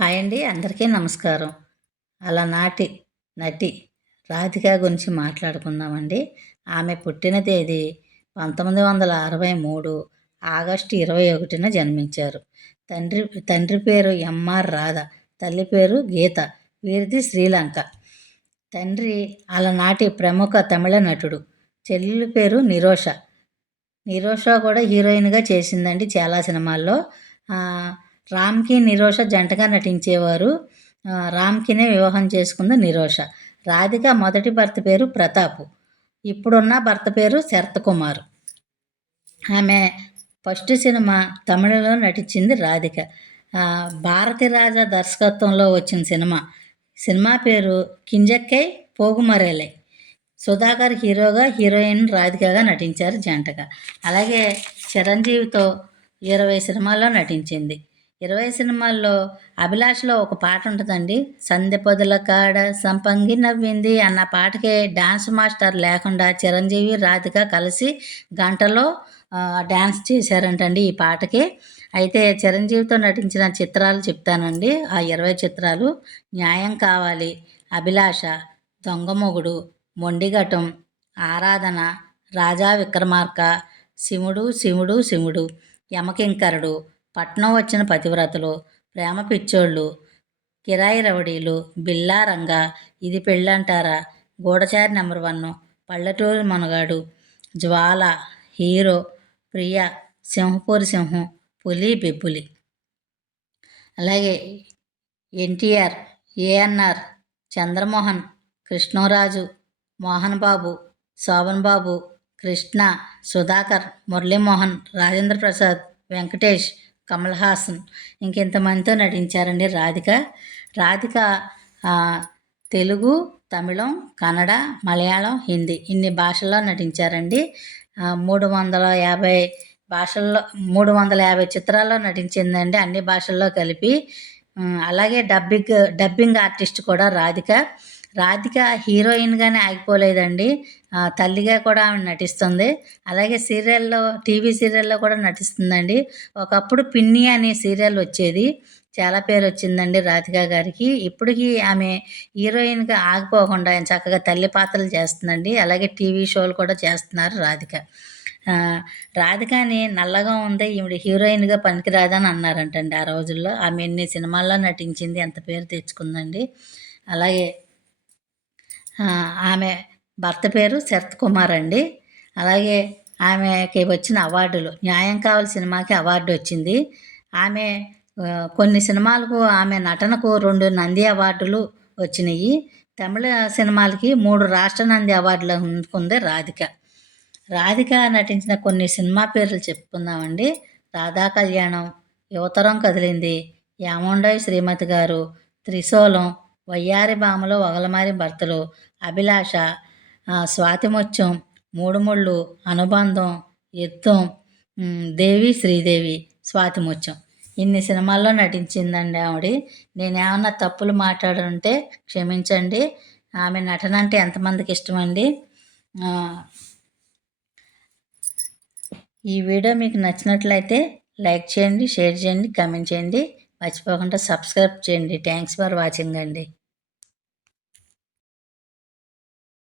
Hi అండి, అందరికీ నమస్కారం. అలనాటి నటి రాధిక గురించి మాట్లాడుకుందామండి. ఆమె పుట్టిన తేదీ 1963 ఆగస్టు 21న జన్మించారు. తండ్రి తండ్రి పేరు ఎంఆర్ రాధ, తల్లి పేరు గీత. వీరిది శ్రీలంక. తండ్రి అలనాటి ప్రముఖ తమిళ నటుడు. చెల్లెలి పేరు నిరోష. నిరోష కూడా హీరోయిన్గా చేసిందండి చాలా సినిమాల్లో. రామ్కి నిరోష జంటగా నటించేవారు. రామ్కినే వివాహం చేసుకుంది నిరోష. రాధిక మొదటి భర్త పేరు ప్రతాప్. ఇప్పుడున్న భర్త పేరు శరత్ కుమార్. ఆమె ఫస్ట్ సినిమా తమిళలో నటించింది రాధిక. భారతిరాజ దర్శకత్వంలో వచ్చిన సినిమా పేరు కింజక్కై పోగుమరేలై. సుధాకర్ హీరోగా, హీరోయిన్ రాధికగా నటించారు జంటగా. అలాగే చిరంజీవితో 20 సినిమాల్లో నటించింది. 20 సినిమాల్లో అభిలాష్లో ఒక పాట ఉంటుందండి, సందె పొదల కాడ సంపంగి నవ్వింది అన్న పాటకి డ్యాన్స్ మాస్టర్ లేకుండా చిరంజీవి రాధిక కలిసి గంటలో డ్యాన్స్ చేశారంటండి ఈ పాటకి. అయితే చిరంజీవితో నటించిన చిత్రాలు చెప్తానండి. ఆ 20 చిత్రాలు: న్యాయం కావాలి, అభిలాష, దొంగమొగుడు, మొండిఘటం, ఆరాధన, రాజా విక్రమార్క, శివుడు శివుడు శివుడు, యమకింకరుడు, పట్నం వచ్చిన పతివ్రతలు, ప్రేమ పిచ్చోళ్ళు, కిరాయి రవడీలు, బిల్లారంగా, ఇది పెళ్ళంటారా, గూఢచారి నెంబర్ 1, పల్లెటూరి మనగాడు, జ్వాల, హీరో, ప్రియ, సింహపూరి సింహం, పులి బెబ్బులి. అలాగే ఎన్టీఆర్, ఏఎన్ఆర్, చంద్రమోహన్, కృష్ణరాజు, మోహన్ బాబు, శోభన్ బాబు, కృష్ణ, సుధాకర్, మురళీమోహన్, రాజేంద్ర ప్రసాద్, వెంకటేష్, కమల్ హాసన్, ఇంకెంతమందితో నటించారండి రాధిక. తెలుగు, తమిళం, కన్నడ, మలయాళం, హిందీ ఇన్ని భాషల్లో నటించారండి. 350 భాషల్లో 350 చిత్రాల్లో నటించిందండి, అన్ని భాషల్లో కలిపి. అలాగే డబ్బింగ్ ఆర్టిస్ట్ కూడా రాధిక హీరోయిన్గానే ఆగిపోలేదండి, తల్లిగా కూడా ఆమె నటిస్తుంది. అలాగే టీవీ సీరియల్లో కూడా నటిస్తుందండి. ఒకప్పుడు పిన్ని అనే సీరియల్ వచ్చేది, చాలా పేరు వచ్చిందండి రాధిక గారికి. ఇప్పటికీ ఆమె హీరోయిన్గా ఆగిపోకుండా చక్కగా తల్లి పాత్రలు చేస్తుందండి. అలాగే టీవీ షోలు కూడా చేస్తున్నారు రాధికని నల్లగా ఉంది, ఈవిడ హీరోయిన్గా పనికిరాదని అన్నారంటండి ఆ రోజుల్లో. ఆమె ఎన్ని సినిమాల్లో నటించింది, ఎంత పేరు తెచ్చుకుందండి. అలాగే ఆమె భర్త పేరు శరత్ కుమార్ అండి. అలాగే ఆమెకి వచ్చిన అవార్డులు: న్యాయం కావాలి సినిమాకి అవార్డు వచ్చింది. ఆమె కొన్ని సినిమాలకు ఆమె నటనకు 2 నంది అవార్డులు వచ్చినాయి. తమిళ సినిమాలకి 3 రాష్ట్ర నంది అవార్డులు అందుకుంది రాధిక నటించిన కొన్ని సినిమా పేర్లు చెప్పుకుందామండి. రాధా కళ్యాణం, యువతరం కదిలింది, యాముండై శ్రీమతి గారు, త్రిశూలం, వయ్యారి భామలో వగలమారి భర్తలు, అభిలాష, స్వాతిముత్యం, మూడుముళ్ళు, అనుబంధం, యుద్ధం, దేవి శ్రీదేవి, స్వాతిముత్యం ఇన్ని సినిమాల్లో నటించిందండి ఆవిడ. నేనేమన్నా తప్పులు మాట్లాడుంటే క్షమించండి. ఆమె నటన అంటే ఎంతమందికి ఇష్టమండి. ఈ వీడియో మీకు నచ్చినట్లయితే లైక్ చేయండి, షేర్ చేయండి, కామెంట్ చేయండి. మర్చిపోకుండా సబ్స్క్రైబ్ చేయండి. థ్యాంక్స్ ఫర్ వాచింగ్ అండి.